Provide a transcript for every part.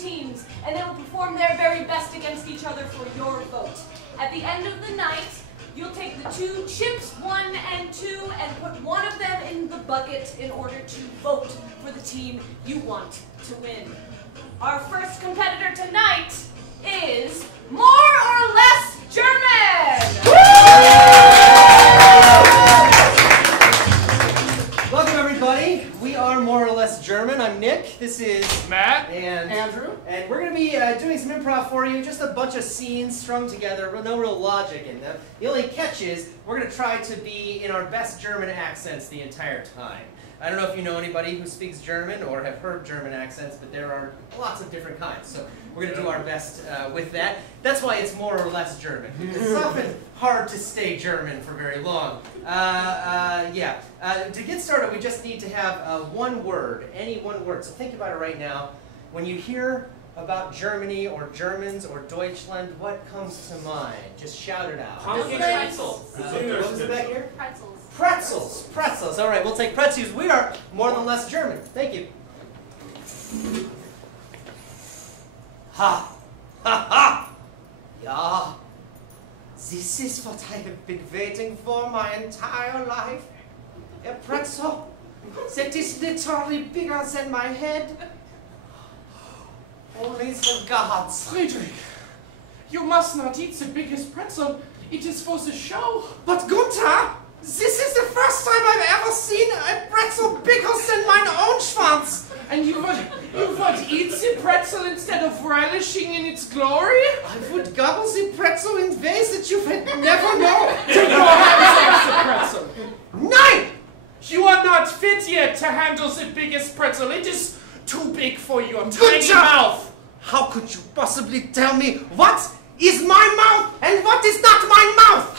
teams, and they will perform their very best against each other for your vote. At the end of the night, you'll take the 2 chips, 1 and 2, and put one of them in the bucket in order to vote for the team you want to win. Our first competitor tonight is More or Less German! Welcome everybody. We are More or Less German. I'm Nick. This is Matt and Andrew. And we're going to be doing some improv for you. Just a bunch of scenes strung together, no real logic in them. The only catch is we're going to try to be in our best German accents the entire time. I don't know if you know anybody who speaks German or have heard German accents, but there are lots of different kinds. So we're going to do our best with that. That's why it's More or Less German. It's often hard to stay German for very long. To get started, we just need to have one word, any one word. So think about it right now. When you hear about Germany or Germans or Deutschland, what comes to mind? Just shout it out. Pretzels. What was it back here? Pretzels. Pretzels. Pretzels. All right, we'll take pretzels. We are More than Less German. Thank you. Ha. Ha ha. Ja. This is what I have been waiting for my entire life. A pretzel that is literally bigger than my head. Only the gods. Friedrich, you must not eat the biggest pretzel. It is for the show. But Gunther, this is the first time I've ever seen a pretzel bigger than my own schwanz. And you would eat the pretzel instead of relishing in its glory? I would gobble the pretzel in ways that you had never known. Take your hands off the pretzel. Nein! You are not fit yet to handle the biggest pretzel. It is too big for your tiny mouth. How could you possibly tell me what is my mouth and what is not my mouth?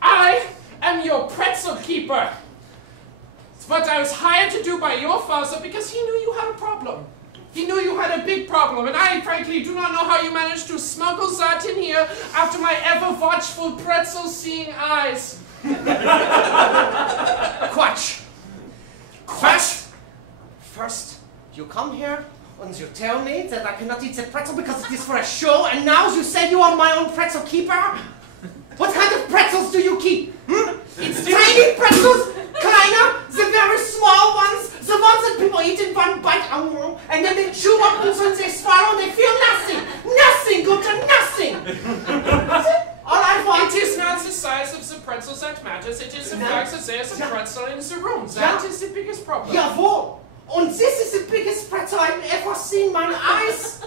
I am your pretzel keeper. It's what I was hired to do by your father because he knew you had a problem. He knew you had a big problem, and I frankly do not know how you managed to smuggle that in here after my ever-watchful pretzel-seeing eyes. Quatsch! Quatsch! First, you come here and you tell me that I cannot eat the pretzel because it is for a show, and now you say you are my own pretzel keeper? What kind of pretzels do you keep? It's tiny pretzels, kleiner, the very small ones, the ones that people eat in one bite, and then they chew up and so they swallow and they feel nothing. Nothing, Gunther, nothing. All I want It is not the size of the pretzels that matters. It is the fact that there is a pretzel in the room. That is the biggest problem. Jawohl. Und this is the biggest pretzel I've ever seen. My eyes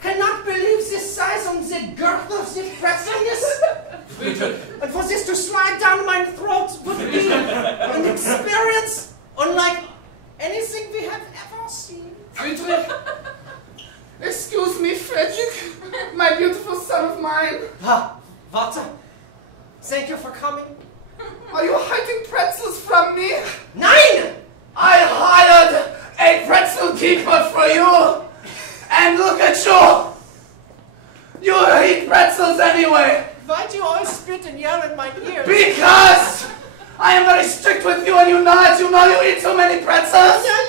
cannot believe the size and the girth of the pretzelness. And for this to slide down my throat would be an experience unlike anything we have ever seen. Friedrich, excuse me, Friedrich, my beautiful son of mine. Warte. Thank you for coming. Are you hiding pretzels from me? Nein! I hired a pretzel keeper for you, and look at you. You eat pretzels anyway. Why do you always spit and yell in my ears? Because I am very strict with you, and you know it. You know you eat so many pretzels. Yeah.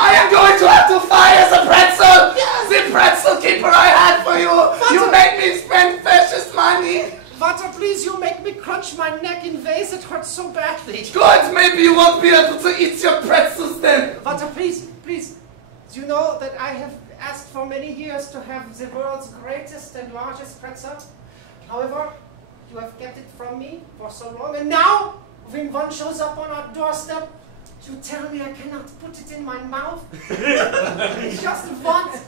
I am going to have to fire the pretzel. Yes. The pretzel keeper I had for you. You make me spend precious money. Walter, please, you make me crunch my neck in ways that hurt so badly. Good, maybe you won't be able to eat your pretzels then. Walter, please. Do you know that I have asked for many years to have the world's greatest and largest pretzel? However, you have kept it from me for so long, and now, when one shows up on our doorstep, you tell me I cannot put it in my mouth? Just what?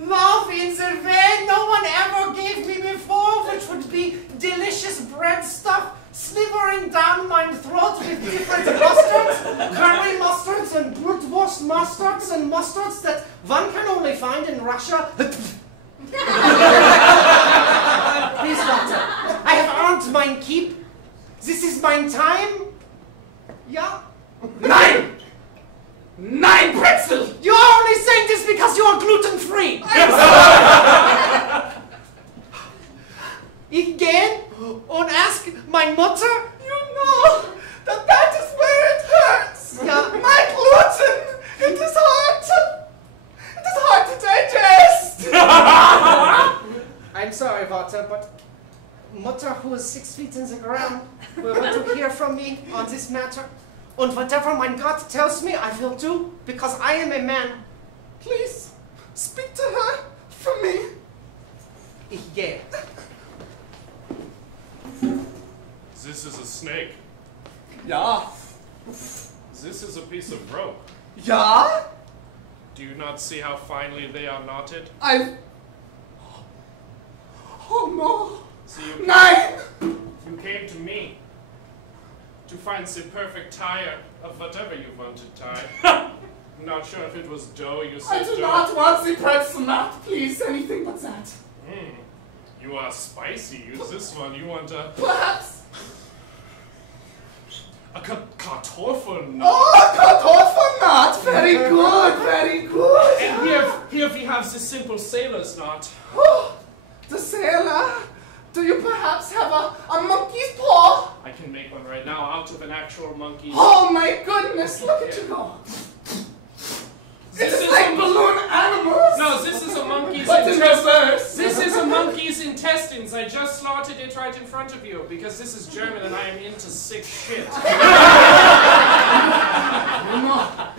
Love in the way no one ever gave me before, which would be delicious bread stuff slithering down my throat with different mustards, curry mustards and Blutwurst mustards and mustards that one can only find in Russia. Please, Walter, I have earned mine keep. This is mine time. Yeah? Nine pretzels! You are only saying this because you are gluten-free. Again? Und ask my mother? You know that is where it hurts. Yeah. My gluten, it is hard to who is 6 feet in the ground will want to hear from me on this matter. And whatever my God tells me, I will do, because I am a man. Please, speak to her for me. Yeah. This is a snake. Ja. This is a piece of rope. Ja? Do you not see how finely they are knotted? Oh no. So Nein! you came to me to find the perfect tire of whatever you want to tie. I'm not sure if it was dough you I said do dough. not want the pretzel knot, please. Anything but that. You are spicy. Use this one. You want a Perhaps. Kartoffeln. Oh, Kartoffelnot! Very good, very good. And here we have the simple sailor's knot. Oh, the sailor. Do you perhaps have a monkey's paw? I can make one right now out of an actual monkey's. Oh my goodness, look at you go. This It's is like a- balloon animals. No, this is a monkey's But in reverse. This is a monkey's intestines. I just slaughtered it right in front of you because this is German and I am into sick shit.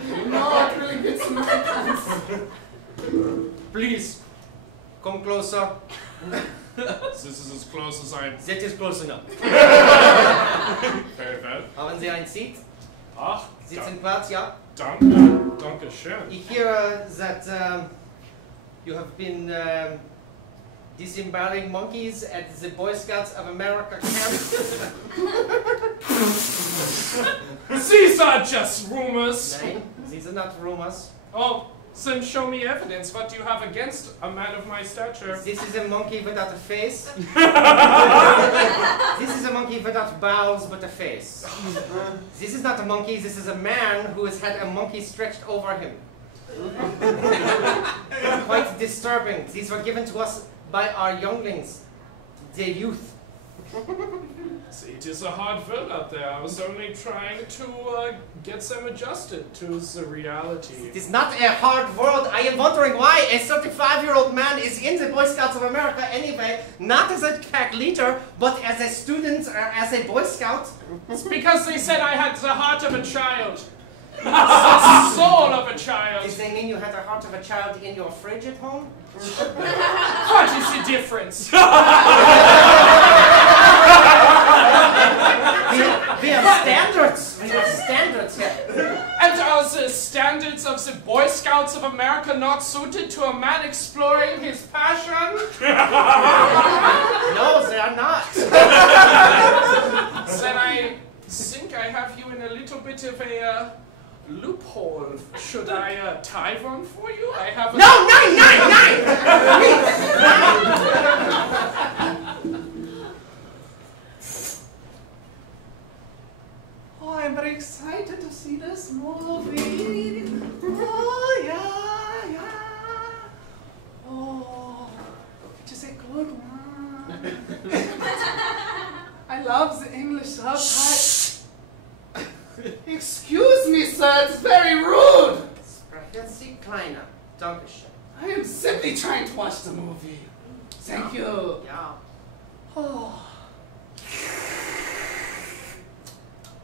You know, it really gets in my pants. Please, come closer. This is as close as I'm. That is close enough. Very well. Haben Sie ein Seat? Ach, Sitzen Platz, ja? danke. Danke schön. Ich hear that you have been disembarking monkeys at the Boy Scouts of America camp. These are just rumors. Nein, these are not rumors. Oh, then show me evidence. What do you have against a man of my stature? This is a monkey without a face. This is a monkey without bowels but a face. This is not a monkey, this is a man who has had a monkey stretched over him. Quite disturbing. These were given to us by our younglings, the youth. See, it is a hard world out there. I was only trying to get them adjusted to the reality. It is not a hard world. I am wondering why a 35-year-old man is in the Boy Scouts of America anyway, not as a pack leader, but as a student or as a Boy Scout. It's because they said I had the heart of a child. The soul of a child. Does that mean you had the heart of a child in your fridge at home? What is the difference? We have standards. We have standards here. And are the standards of the Boy Scouts of America not suited to a man exploring his passion? No, they are not. Then I think I have you in a little bit of a loophole. Should I tie one for you? I have a... No, Oh, I'm very excited to see this movie. Oh, yeah. Oh, it is a good one. I love the English subtitles. Excuse me, sir, it's very rude. Sprechen Sie kleiner. Dankeschön. I am simply trying to watch the movie. Thank you. Ja. Oh.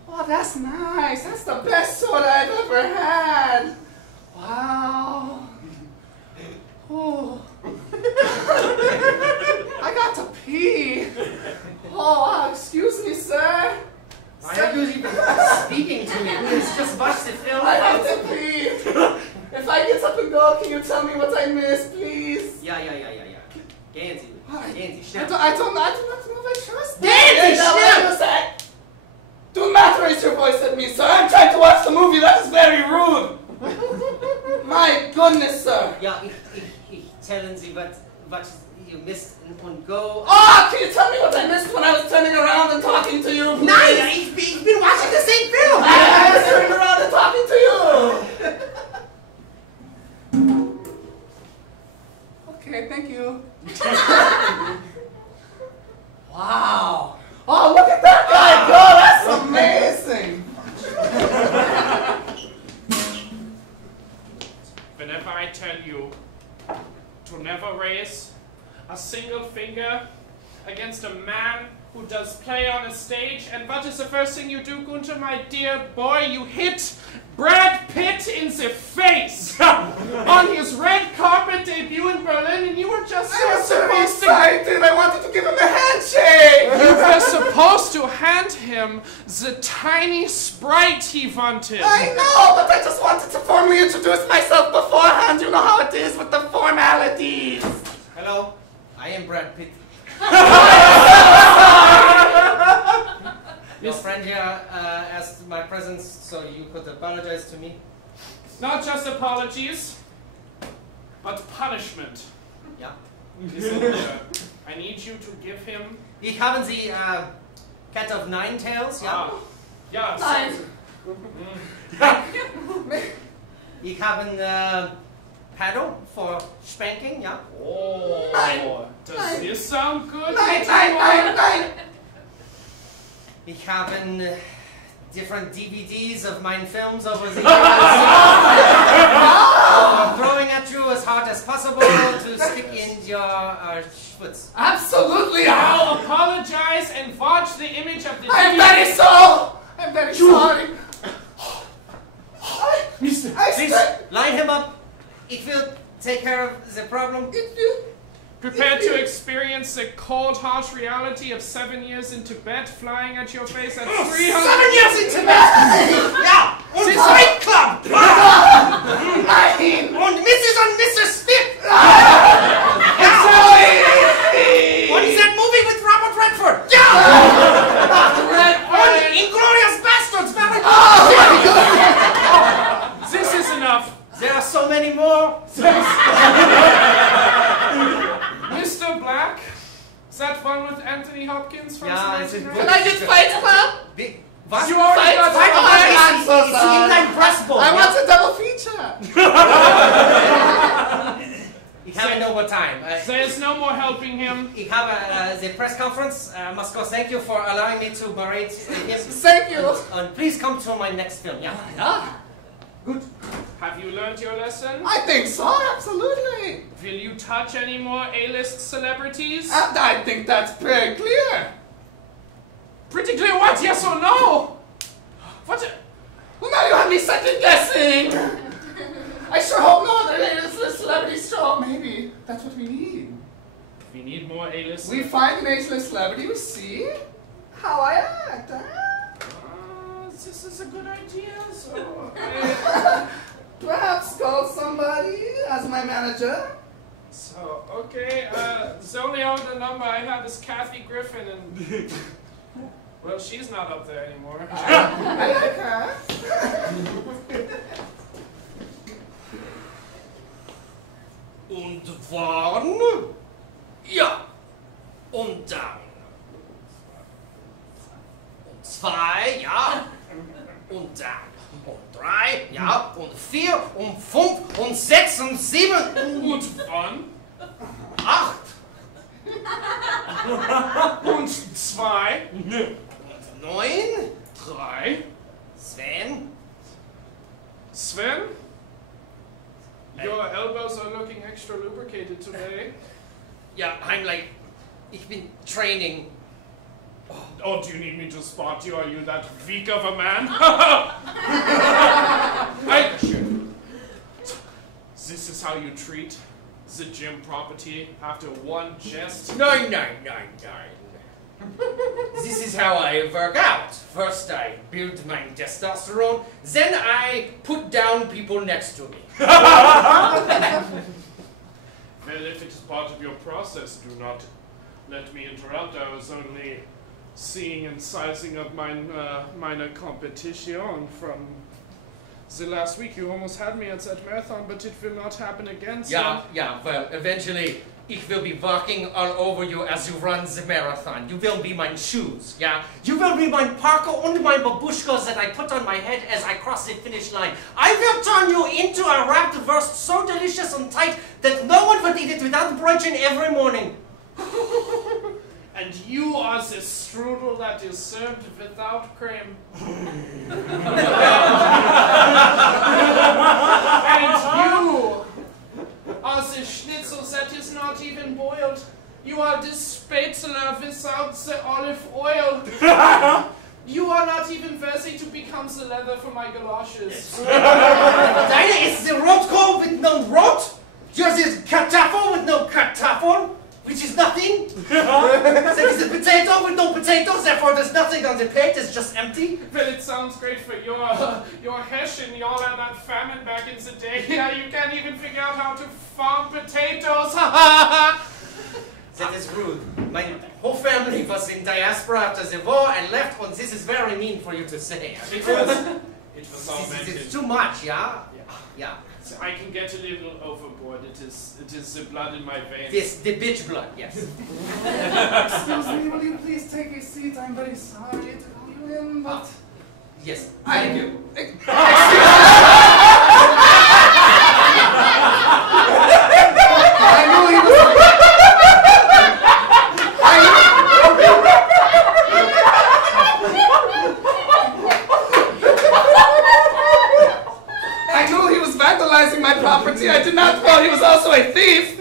Oh, that's nice. That's the best soda I've ever had. Wow. Oh. I got to pee. Oh, wow. Excuse me, sir. Why are you even speaking to me? Please just watch the film. I have to pee. If I get up and go, can you tell me what I missed, please? Ja. Gehen Sie. Gehen Sie, schnell. I do not know if I trust you. Gehen Sie, Wait schnell! a sec. Do not raise your voice at me, sir. I'm trying to watch the movie. That is very rude. My goodness, sir. Ja, ich tellen Sie, what you missed and go. Oh, can you tell me what I missed when I was turning around and talking to you? please? Nein, ich bin watching the same film. I was turning around and talking to you. Okay, thank you. Wow. Oh, look at that guy go. That's amazing. Whenever I tell you to never raise a single finger against a man who does play on a stage. And what is the first thing you do, Gunther, my dear boy? You hit Brad Pitt in the face on his red carpet debut in Berlin, and you were just supposed to... I wanted to give him a handshake! You were supposed to hand him the tiny sprite he wanted. I know, but I just wanted to formally introduce myself beforehand. You know how it is with the formalities. Hello, I am Brad Pitt. Your friend here asked my presence so you could apologize to me. Not just apologies, but punishment. Ja. I need you to give him... Ich haben Sie Cat of Nine Tails, ja? Ja. Ich habe paddle for spanking, ja? Oh, does this sound good? Nein! Ich habe different DVDs of my films over the years. Throwing at you as hard as possible to stick in your schwitz. Absolutely! I'll apologize and watch the image of the I'm DVD. very sorry! Please, line him up. Ich will take care of the problem. Prepare to experience the cold, harsh reality of 7 years in Tibet, flying at your face at 300... 7 years in Tibet! Ja! Und Fight Club! Nein! Und Mrs. und Mr. Smith! Und that movie with Robert Redford! Ja! Und Inglourious Bastards! Very good! This is enough. There are so many more. Mr. Black? Is that one with Anthony Hopkins from Ja, es ist 1999? gut. Can I get Fight Club? Was? You already got Fight Club I'm so is in sorry. dein Breastbone. I want a double feature! Ich habe no more time. There's no more helping him. Ich habe the press conference. Must go. Thank you for allowing me to berate him. Thank you! And please come to my next film. Yeah. Good. Have you learned your lesson? I think so, absolutely! Will you touch any more A-list celebrities? And I think that's pretty clear! Pretty clear what? Yes or no? What? Well, now you have me second guessing! I sure hope no other A-list celebrity show. Maybe that's what we need. We need more A-list. We find an A-list celebrity, we see how I act, huh? This is a good idea. So, Perhaps call somebody as my manager. okay. The only other number I have is Kathy Griffin, and well, she's not up there anymore. I like her. Und vorn. Ja. Und dann. Und 2, ja. Und dann. Und 3, ja. Und 4, und 5, und 6, und 7, Und wann? 8. Und 2. Und 9. 3. Sven. Sven? Your elbows are looking extra lubricated today. Ja, Heimlich. Ich bin training. Oh, do you need me to spot you? Are you that weak of a man? This is how you treat the gym property after one jest? Nein. This is how I work out. First I build my testosterone, then I put down people next to me. Well, if it is part of your process, do not let me interrupt. I was only seeing and sizing up my minor competition from the last week. You almost had me at that marathon, but it will not happen again. So Yeah, well, eventually ich will be walking all over you as you run the marathon. You will be my shoes, yeah? You will be my parka und my babushkas that I put on my head as I cross the finish line. I will turn you into a wrapped wurst so delicious and tight that no one would eat it without brunching every morning. And you are the strudel that is served without cream. And you are the schnitzel that is not even boiled. You are the spätzle without the olive You are not even worthy to become the leather for my galoshes. Deine is the Rotkohl with no rot. Yours is Kartoffel with no Kartoffel, which is nothing. That is a potato with no potatoes, therefore there's nothing on the plate, it's just empty. Well, it sounds great for your Hessian. Y'all had that famine back in the day. Yeah, you can't even figure out how to farm potatoes. That is rude. My whole family was in diaspora after the war and left, and this is very mean for you to say. It was all meant It's too much, yeah? Yeah. So I can get a little overboard. It is the blood in my veins. This, the bitch blood, yes. Excuse me, will you please take a seat? I'm very sorry to call you in, but... Yes, thank you. I knew he was... I knew he was vandalizing my property. I did not know he was also a thief.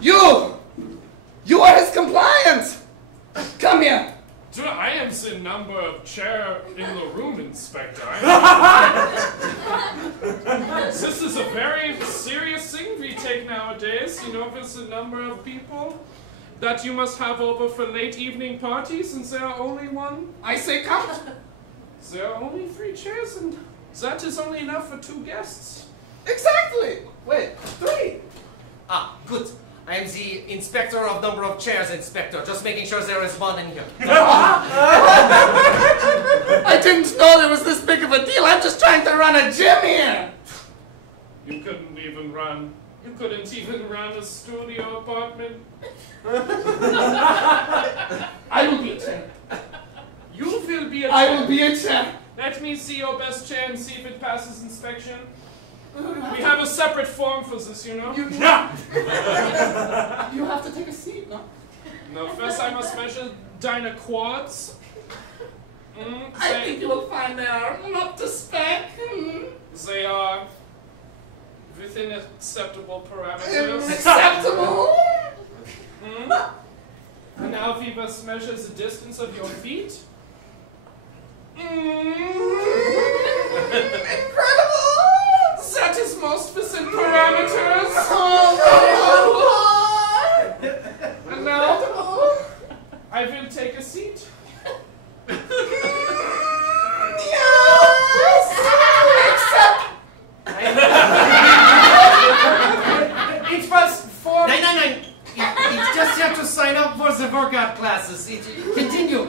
You are his compliant. Come here. I am the number of chair in the room, Inspector. This is a very serious thing we take nowadays, you know, with the number of people that you must have over for late evening parties, and there are only one. I say come. There are only 3 chairs, and that is only enough for 2 guests. Exactly. Wait, 3. Ah, good. I am the inspector of number of chairs inspector, just making sure there is one in here. I didn't know there was this big of a deal. I'm just trying to run a gym here. You couldn't even run a studio apartment. I will be a chair. You will be a chair. I will be a chair. Let me see your best chair and see if it passes inspection. We have a separate form for this, you know? You have to take a seat, no? No, first I must measure deine quads. I think you will find they are up to spec. They are within acceptable parameters. Acceptable? And now if you must measure the distance of your feet. Incredible! That is most within parameters. And now I will take a seat. Yes! It was for... No. It's just here to sign up for the workout classes. Continue.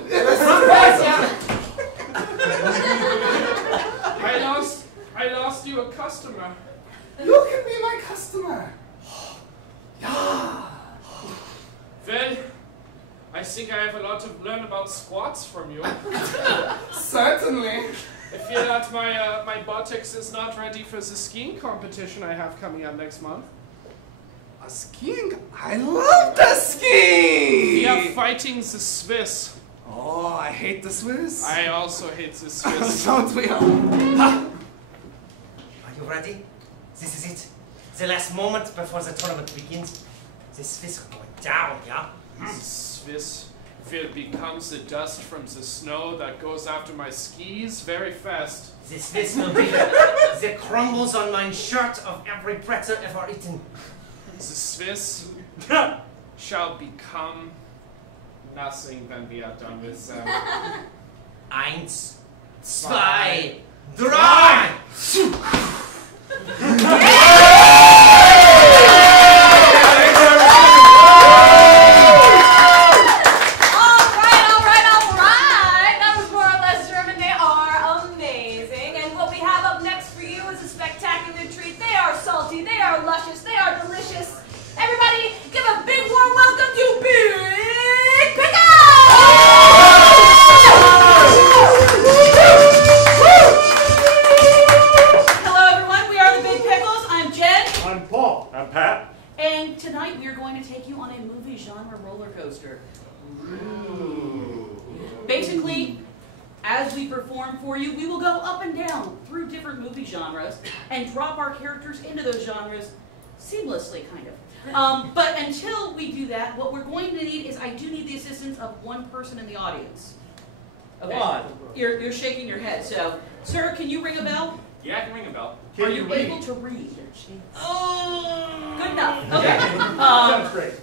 I lost you a customer. You can be my customer. Yeah. Well, I think I have a lot to learn about squats from you. Certainly. I fear that my buttocks is not ready for the skiing competition I have coming up next month. A skiing? I love the ski! We are fighting the Swiss. Oh, I hate the Swiss. I also hate the Swiss. Don't we all? Are you ready? This is it. The last moment before the tournament begins. The Swiss are going down, yeah? The Swiss will become the dust from the snow that goes after my skis very fast. The Swiss will be the crumbles on my shirt of every pretzel ever eaten. The Swiss shall become nothing when we are done with them. 1, 2, 3! That was more or less German. They are amazing. And what we have up next for you is a spectacular treat. They are salty, they are luscious, they are delicious. Everybody, give a big warm welcome to Big Pickles! Hello everyone, we are the Big Pickles. I'm Jen. I'm Paul. I'm Pat. And tonight we are going to take you on a movie genre roller coaster. Basically, as we perform for you, we will go up and down through different movie genres and drop our characters into those genres seamlessly, kind of. But until we do that, what we're going to need is I do need the assistance of one person in the audience. Okay. You're shaking your head. So, sir, can you ring a bell? Yeah, I can ring a bell. Are you able to read? Oh, Good enough. Okay. Sounds great.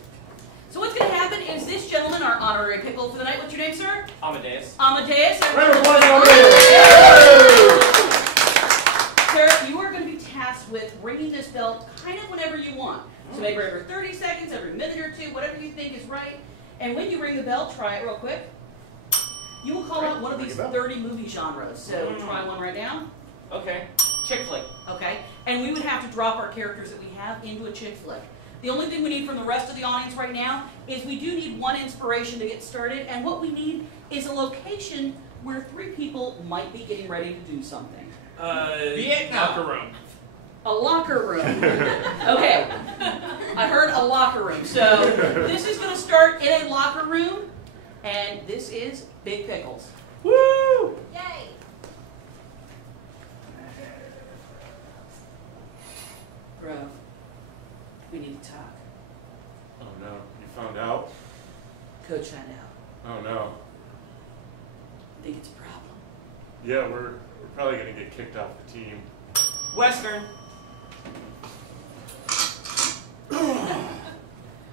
So what's going to happen is this gentleman, our honorary pickle for the night. What's your name, sir? Amadeus. Amadeus. Round of applause, Amadeus. Sir, you are going to be tasked with ringing this bell kind of whenever you want. So maybe every 30 seconds, every minute or two, whatever you think is right. And when you ring the bell, try it real quick. You will call out one of these 30 movie genres. So try one right now. Okay. Chick flick. Okay. And we would have to drop our characters that we have into a chick flick. The only thing we need from the rest of the audience right now is we do need one inspiration to get started. And what we need is a location where 3 people might be getting ready to do something. Vietnam. Locker room. A locker room. Okay. I heard a locker room. So this is going to start in a locker room. And this is Big Pickles. Woo! Yay! Bro, we need to talk. Oh no, you found out? Coach found out. Oh no. I think it's a problem. Yeah, we're probably gonna get kicked off the team. Western.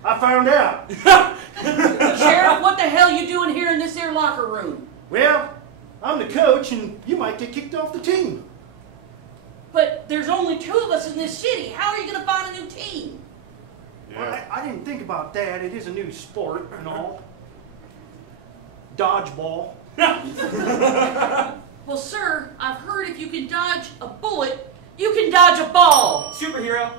I found out. Sheriff, what the hell you doing here in this here locker room? Well, I'm the coach, and you might get kicked off the team. But there's only 2 of us in this city. How are you going to find a new team? Yeah. Well, I didn't think about that. It is a new sport and all. Dodgeball. Well, sir, I've heard if you can dodge a bullet, you can dodge a ball. Superhero.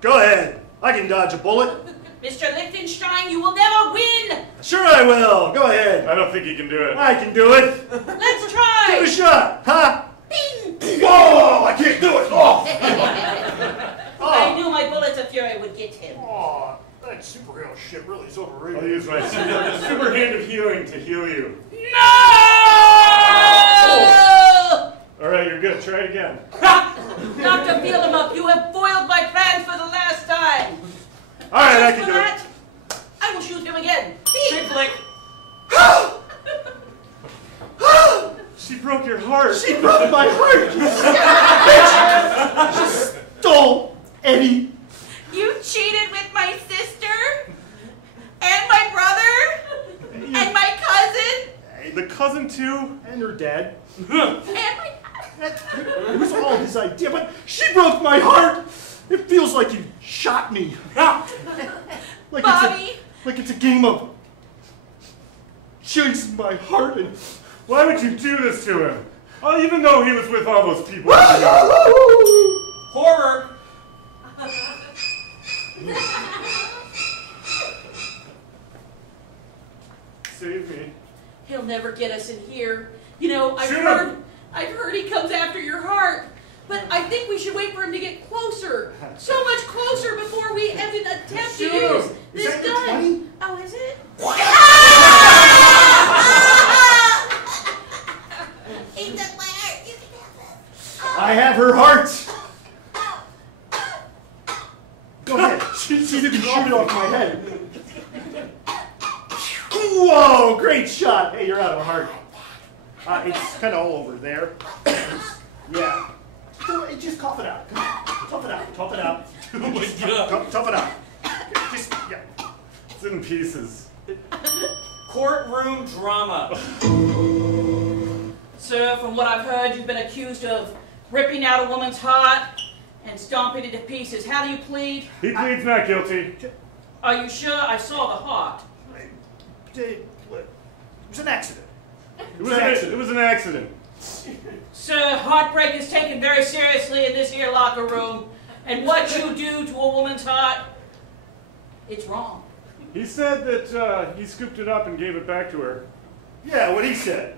Go ahead. I can dodge a bullet. Mr. Lichtenstein, you will never win. Sure I will. Go ahead. I don't think you can do it. I can do it. Let's Give it a try. shot. Huh? Bing. Whoa! I can't do it. Oh! I knew my bullets of fury would get him. Oh, that superhero shit really is overrated. I'll use my super hand of healing to heal you. No! Alright, you're good. Try it again. Dr. Peel him up. You have foiled my plans for the last time. Alright, I Just can for do it. that, I will shoot him again. Chick flick. She broke your heart. She broke my heart. Bitch. She stole Eddie. You cheated with my sister and my brother and my cousin The cousin too? And her dad. and my... It was all his idea, but she broke my heart. It feels like you shot me. Like Bobby. It's a game of chasing my heart and... Why would you do this to him? Oh, even though he was with all those people. Horror. Save me. He'll never get us in here. You know, I've Shoot heard him. he comes after your heart. But I think we should wait for him to get closer. So much closer before we even attempt to Shoot use him. this Is that your gun. 20? Oh, is it? He took my heart. You can have it. I have her heart. Go ahead. She didn't shoot it off my head. Whoa, great shot. Hey, you're out of heart. It's kind of all over there. Yeah. Just cough it out. Come on. Tough it out. Tough it out. Oh my god. Tough it out. Just, yeah. It's in pieces. Courtroom drama. Sir, from what I've heard, you've been accused of ripping out a woman's heart and stomping it to pieces. How do you plead? He pleads not guilty. Are you sure? I saw the heart. It was an accident. It was an accident. Sir, heartbreak is taken very seriously in this here locker room. And what you do to a woman's heart, it's wrong. He said that he scooped it up and gave it back to her. Yeah, what he said.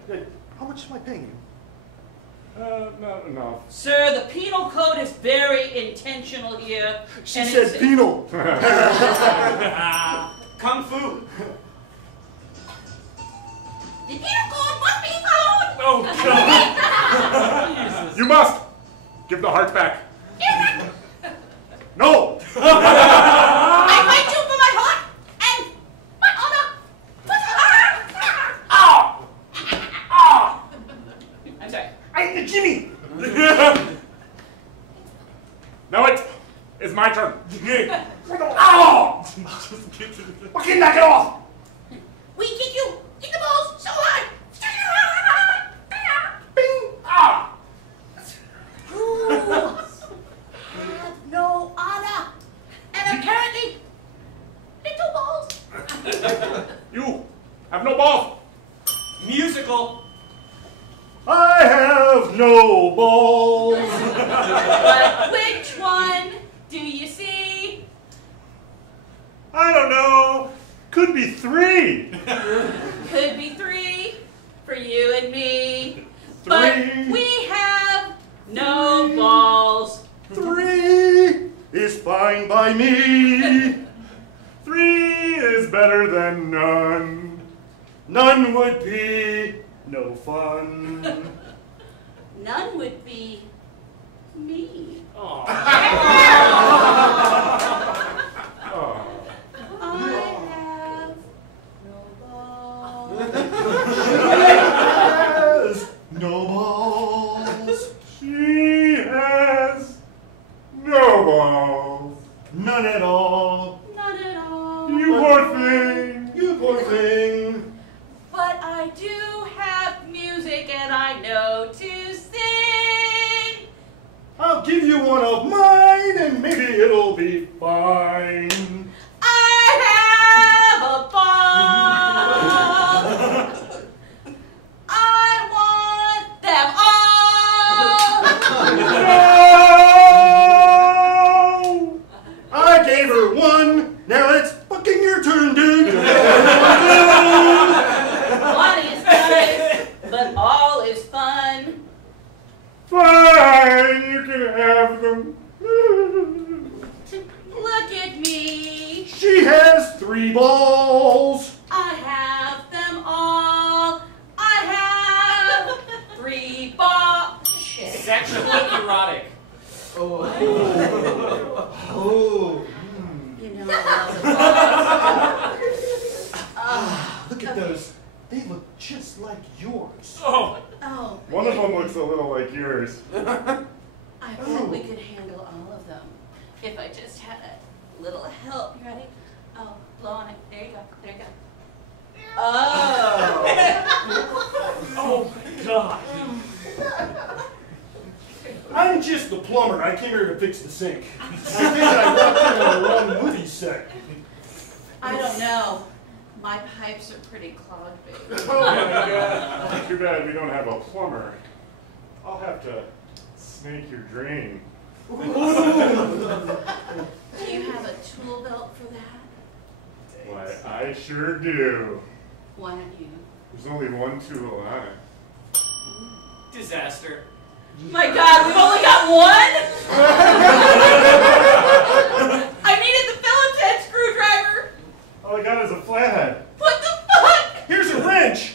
How much am I paying you? Not enough. Sir, the penal code is very intentional here. She and said it's- penal. Kung fu. The penal code must be followed! Oh god. You must give the heart back. No. I fight you for my heart and my honor. Now it is my turn. Ow! Fucking knock it off! We kick you in the balls so hard. Bing! Ah! Who have no honor and apparently little balls. You have no balls. Musical. I have no balls. But which one do you see? I don't know. Could be 3. Could be 3 for you and me. But 3. we have no balls. 3 is fine by me. 3 is better than none. None would be no fun. None would be me. Oh. I have no balls. Has no balls. She has no balls. None at all. None at all. You poor thing. You poor thing. But I do have music and I know to sing. I'll give you one of mine and maybe it'll be fine. I have a ball. I want them all. No! I gave her 1. Now it's fucking your turn, dude. One is nice, but all is fun. Fine, you can have them. Look at me. She has 3 balls. I have them all. I have 3 balls. Shit. Sexually erotic. Oh. You know I love the balls. Look at those. They look just like yours. Oh, Oh, one of them looks a little like yours. I bet we could handle all of them if I just had a little help. You ready? Oh, blow on it. There you go. There you go. Oh. Oh my god. I'm just the plumber. I came here to fix the sink. I think I walked in on the wrong movie set. I don't know. My pipes are pretty clogged, baby. Oh my god. Too bad we don't have a plumber. I'll have to snake your drain. Do you have a tool belt for that? Why, I sure do. Why don't you? There's only one tool on it. Disaster. My God, we've only got one? I needed the Phillips head screwdriver. All I got is a flathead. What the fuck? Here's a wrench.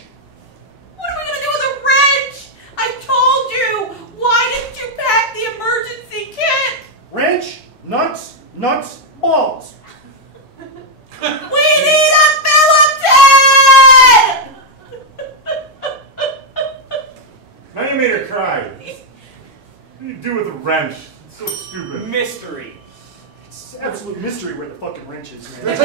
What are we gonna do with a wrench? I told you. Why didn't you pack the emergency kit? Wrench, nuts, balls. We need a Phillips head! Now you made her cry. What do you do with a wrench? It's so stupid. Mystery. It's absolute mystery where the fucking wrench is, man.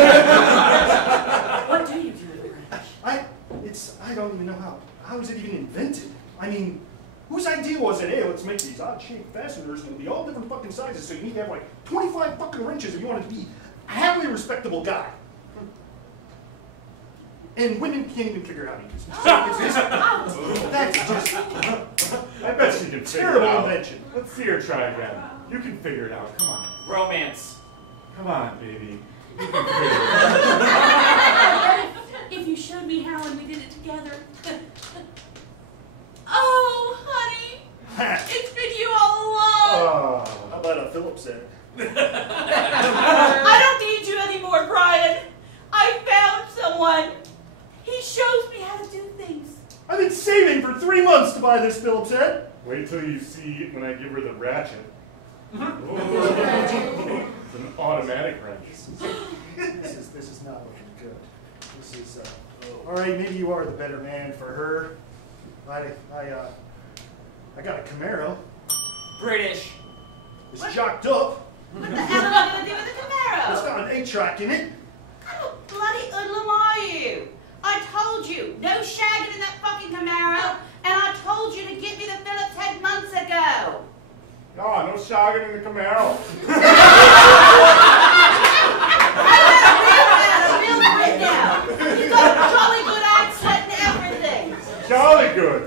What do you do with a wrench? I don't even know how was it even invented? I mean, whose idea was it? Hey, let's make these odd-shaped fasteners and they'll be all different fucking sizes, so you need to have like 25 fucking wrenches if you want to be a happily respectable guy. And women can't even figure out how to use them. That's just I bet she can figure it terrible out. invention. Let's see her try again. You can figure it out. Come on. Romance. Come on, baby. You can figure it out. If you showed me how and we did it together. Oh, honey. It's been you all along. Oh. How about a Phillips head? I don't need you anymore, Brian. I found someone. He shows me how to do things. I've been saving for 3 months to buy this Phillips head. Wait till you see when I give her the ratchet. It's an automatic wrench. This is not looking good. This is all right. Maybe you are the better man for her. I got a Camaro. British. It's jacked up. What the hell am I going to do with the Camaro? It's got an 8-track in it. What kind of bloody hoodlum are you? I told you, no shagging in that fucking Camaro, and I told you to get me the Phillips head months ago. No, no shagging in the Camaro. Real good now. You got a jolly good accent and everything. Jolly good.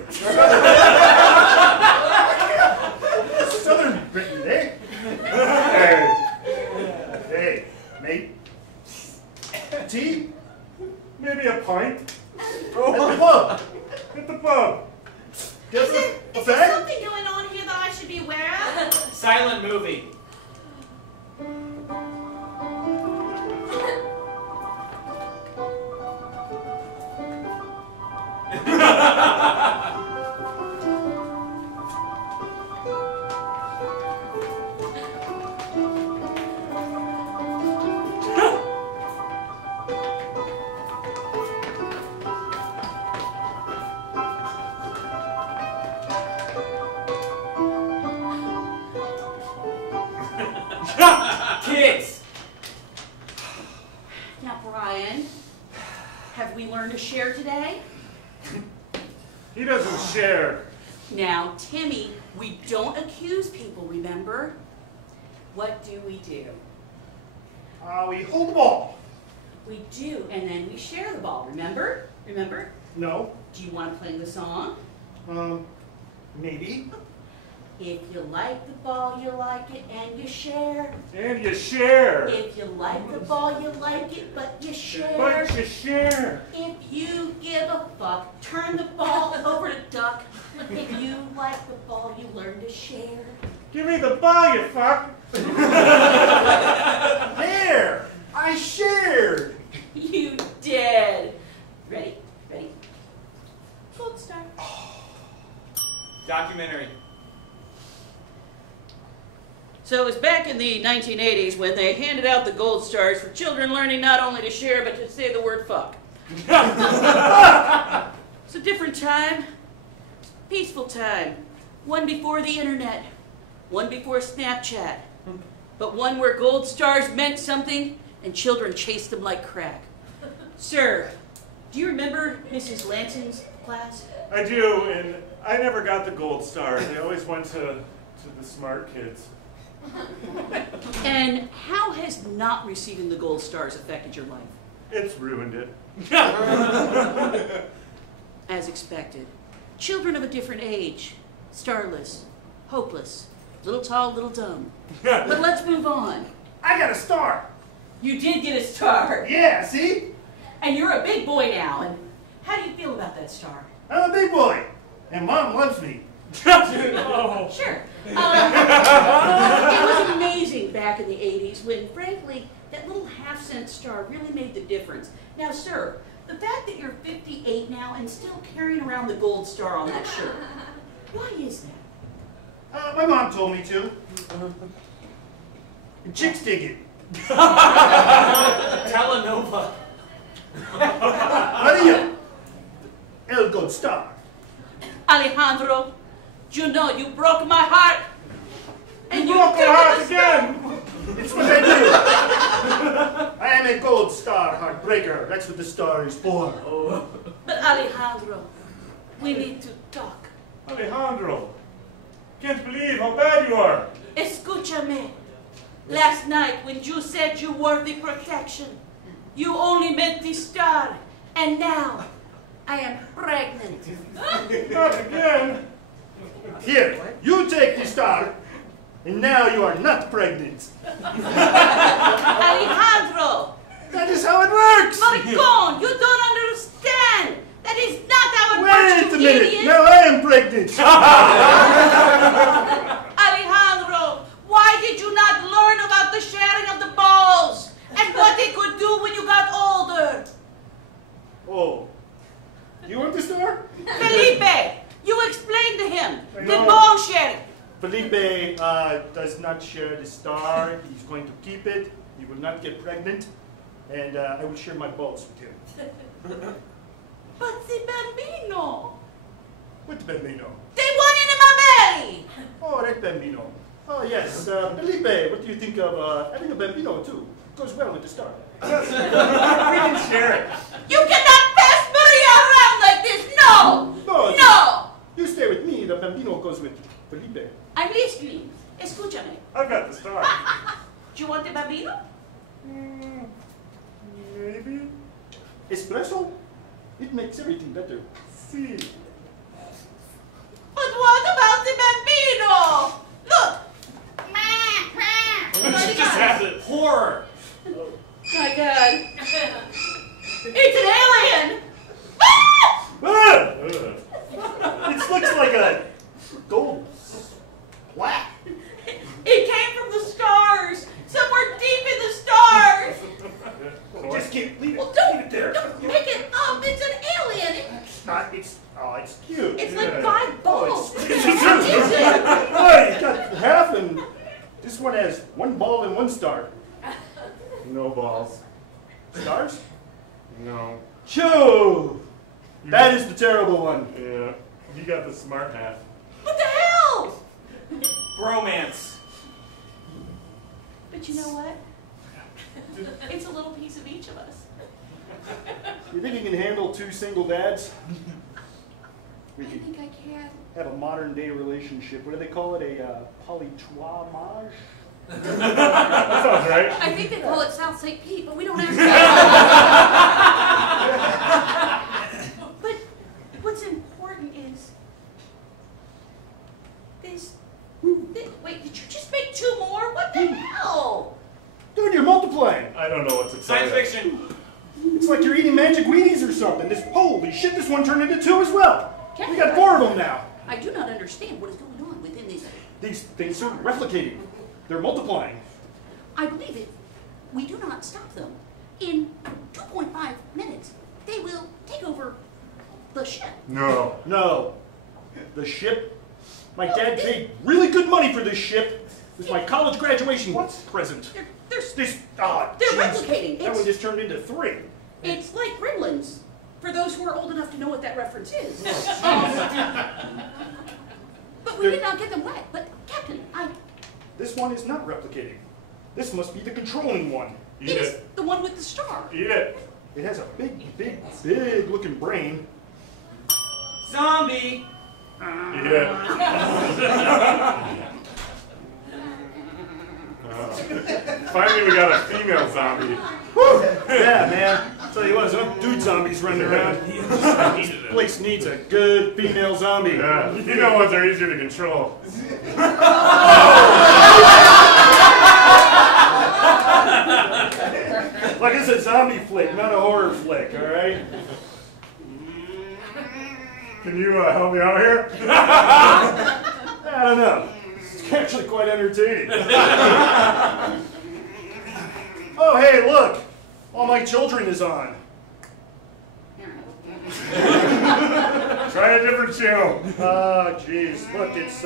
Southern Britain, eh? Hey, mate. Tea? Maybe a pint? Oh, at the pub. At the pub. Is there something going on here that I should be aware of? Silent movie. Kids! Now, Brian, have we learned to share today? He doesn't share. Now, Timmy, we don't accuse people, remember? What do? We hold the ball. We do, and then we share the ball, remember? Remember? No. Do you want to play the song? Maybe. If you like the ball, you like it, and you share. And you share. If you like the ball, you like it, but you share. But you share. If you give a fuck, turn the ball over to duck. If you like the ball, you learn to share. Give me the ball, you fuck. There. I shared. You did. Ready? Ready? Gold star. Documentary. So it was back in the 1980s when they handed out the gold stars for children learning not only to share, but to say the word fuck. It's a different time. Peaceful time. One before the internet. One before Snapchat. But one where gold stars meant something and children chased them like crack. Sir, do you remember Mrs. Lansing's class? I do, and I never got the gold stars. I always went to the smart kids. And how has not receiving the gold stars affected your life? It's ruined it. As expected. Children of a different age. Starless. Hopeless. Little tall, little dumb. But let's move on. I got a star. You did get a star. Yeah, see? And you're a big boy now. And how do you feel about that star? I'm a big boy, and Mom loves me. Sure. It was amazing back in the 80s when, frankly, that little half-cent star really made the difference. Now, sir, the fact that you're 58 now and still carrying around the gold star on that shirt, why is that? My mom told me to. Chicks dig it. Telenova. Maria, El Gold Star. Alejandro, you know you broke my heart. And you broke took her heart the again. It's what I do. I am a gold star heartbreaker. That's what the star is for. But Alejandro, we need to talk. Alejandro, can't believe how bad you are. Escúchame. Last night when you said you were the protection, you only meant the star. And now, I am pregnant. Not again. Here, you take the star, and now you are not pregnant. Alejandro! That is how it works. Maricón, you don't understand. That is not how it works, Wait a you minute. idiot. Now I am pregnant. Alejandro, why did you not learn about the sharing of the balls and what they could do when you got older? Oh, you want the star? Felipe, you explain to him I the know. ball sharing. Felipe does not share the star. He's going to keep it. He will not get pregnant. And I will share my balls with him. But the bambino, What bambino? they want it in my belly. Oh, that bambino. Oh, yes. Felipe, what do you think of having a bambino, too? Goes well with the star. We can share it. You cannot pass Maria around like this! No! No! No! You stay with me, the bambino goes with Felipe. I'm listening. Escúchame. I've got the star. Do you want the bambino? Maybe. Espresso? It makes everything better. See. But what about the bambino? Look! She just has it. Horror. My God. It's an alien! Ah! It looks like a gold splat. It came from the stars! Somewhere deep in the stars! We just can't leave it. Well, don't, Leave it there. don't pick it up! It's an alien! It's not. It's cute. It's like 5 balls! What is It's it? Oh, you got half, and this one has 1 ball and 1 star. No balls. Stars? No. Choo! That is the terrible one. Yeah. You got the smart half. What the hell? Bromance. But you know what? It's a little piece of each of us. You think you can handle 2 single dads? We I could think I can. have a modern day relationship. What do they call it? A polytwamage? That sounds right. I think they call it South St. Pete, but we don't ask But what's important is this. Wait, did you just make 2 more? What the hell? Dude, you're multiplying. I don't know what's exciting. Science fiction. It's like you're eating magic Wheaties or something. Holy shit, this one turned into 2 as well. We got 4 of them now. I do not understand what is going on within this. These things are replicating. They're multiplying. I believe it. We do not stop them. In 2.5 minutes, they will take over the ship. No. No. The ship? My dad paid really good money for this ship. This is my college graduation present. They're replicating. That one just turned into 3. It's like gremlins, for those who are old enough to know what that reference is. But we did not get them wet. But Captain, This one is not replicating. This must be the controlling one. Eat it is it. the one with the star. Eat it. It has a big looking brain. Zombie. Eat it. Finally, we got a female zombie. Woo! Yeah, man. I'll tell you what, there's enough dude zombies running around. This Place needs a good female zombie. Yeah, female ones are easier to control. Like it's a zombie flick, not a horror flick, all right? Can you help me out here? I don't know. It's actually quite entertaining. Oh, hey, look. All My Children is on. Try a different channel. Jeez. Look, it's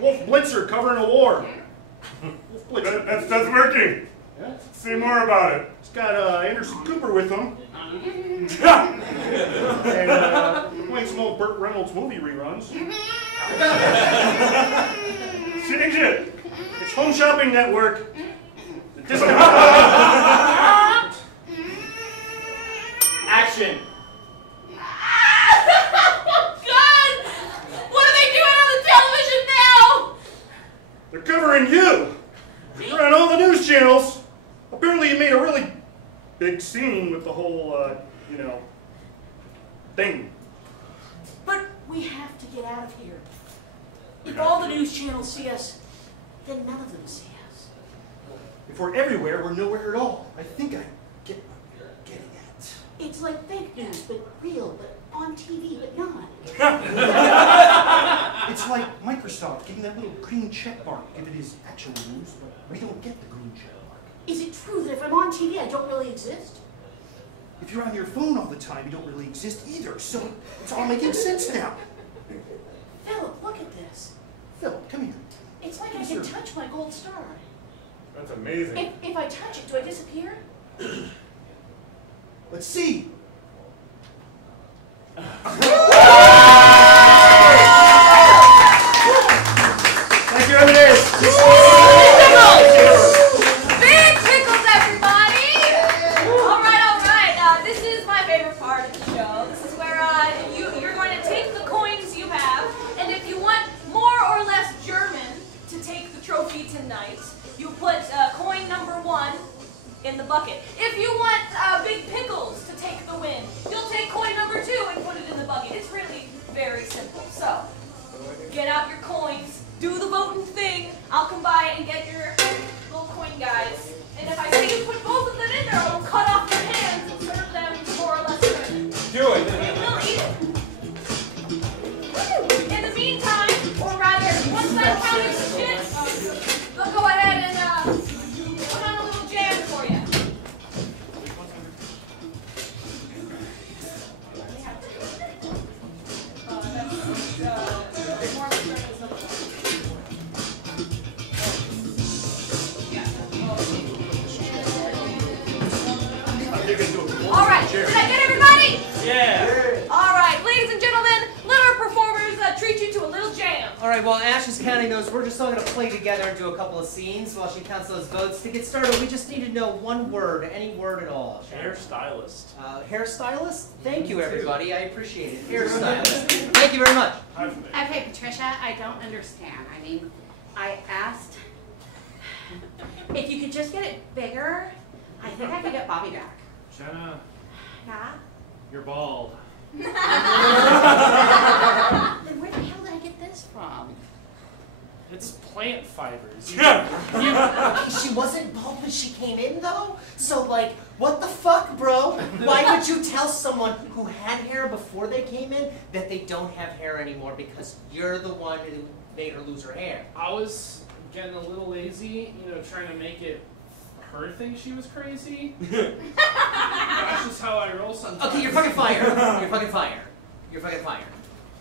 Wolf Blitzer covering a war. Wolf Blitzer. That's working. Yeah. Say more about it. It's got Anderson Cooper with him. And playing some old Burt Reynolds movie reruns. Change it. It's Home Shopping Network. Action. God! What are they doing on the television now? They're covering you. You're on all the news channels. Apparently you made a really big scene with the whole, thing. But we have to get out of here. If all the news channels see us, then none of them see us. If we're everywhere, we're nowhere at all. I think I get what you're getting at. It's like fake news, but real, but on TV, but not. It's like Microsoft getting that little green check mark if it is actual news, but we don't get the green check mark. Is it true that if I'm on TV, I don't really exist? If you're on your phone all the time, you don't really exist either, so it's all making sense now. Philip, look at this. Phil, come here. It's like I can touch my gold star. That's amazing. If I touch it, do I disappear? Let's see. Big pickles, everybody! All right. This is my favorite part of the show. This is where you're going to take the coins you have, and if you want more or less German to take the trophy tonight, you put coin number 1 in the bucket. If you want Big Pickles to take the win, you'll take coin number 2 and put it in the bucket. It's really very simple. So, get out your coins, do the voting thing. I'll come by and get your little coin guys. And if I say you put both of them in there, I'll cut off their hands and serve them more or less German. Do it. They will eat it. In the meantime, or rather, once I've counted the chips, they'll go ahead and put on a little jam for you. All right, did I get everybody? Yeah. All right, ladies and gentlemen, let our performers treat you to a little jam. All right, while Ash is counting those, we're just all going to play together and do a couple of scenes while she counts those votes. To get started, we just need to know one word, any word at all. Hairstylist. Hairstylist? Thank you, everybody. I appreciate it. Hairstylist. Thank you very much. Okay, Patricia, I don't understand. I mean, I asked if you could just get it bigger. I think I could get Bobby back. Jenna, Yeah? you're bald. Then where the hell did I get this from? It's plant fibers. She wasn't bald when she came in, though? So, like, what the fuck, bro? Why would you tell someone who had hair before they came in that they don't have hair anymore because you're the one who made her lose her hair? I was getting a little lazy, trying to make it her think she was crazy. That's just how I roll sometimes. Okay, you're fucking fired. You're fucking fired. You're fucking fired.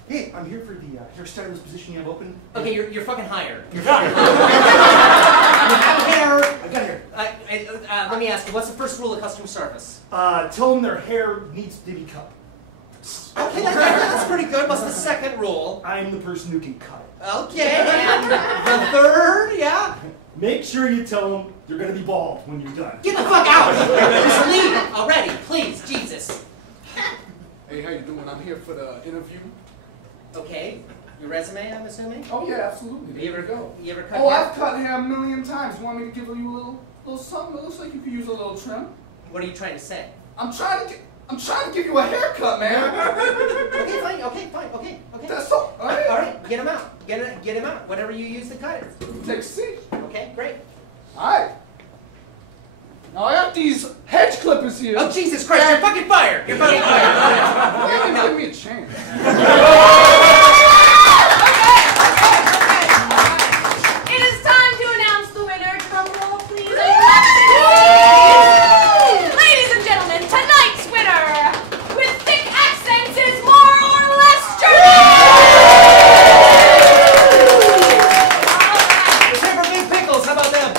Hey, I'm here for the hairstylist position you have open. Okay, you're fucking hired. You're fucking hired. You have hair. I got hair. Let me ask you, what's the first rule of customer service? Tell them their hair needs to be cut. Okay, that's pretty good. What's the second rule? I'm the person who can cut it. Okay, and the third, yeah? Make sure you tell them you're going to be bald when you're done. Get the fuck out! Just leave already, please, Jesus. Hey, how you doing? I'm here for the interview. Okay, your resume, I'm assuming? Oh yeah, absolutely. You ever go? You ever cut Oh, hair? I've cut hair a million times. Want me to give you a little something? It looks like you could use a little trim. What are you trying to say? I'm trying to give you a haircut, man. Okay, fine. Okay. That's all. All right, get him out. Get him out. Whatever you use to cut it. Take a seat. Okay, great. All right. Now I got these hedge clippers here. Oh, Jesus Christ, you're fucking fired. You're fucking fired. Give me a chance. It is time to announce the winner. Drum roll, please. Ladies and gentlemen, tonight's winner, with thick accents, is more or less German. Time for Big Pickles. How about them?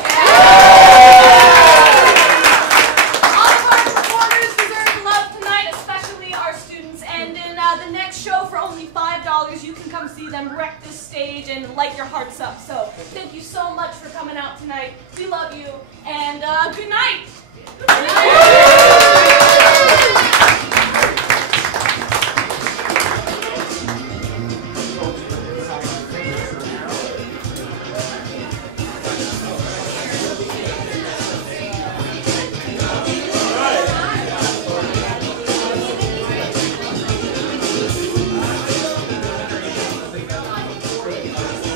All of our performers deserve love tonight, especially our students. And in the next show, for only $5, you can come see them wreck this stage and light your hearts up. So thank you so much for coming out tonight. We love you, and good night.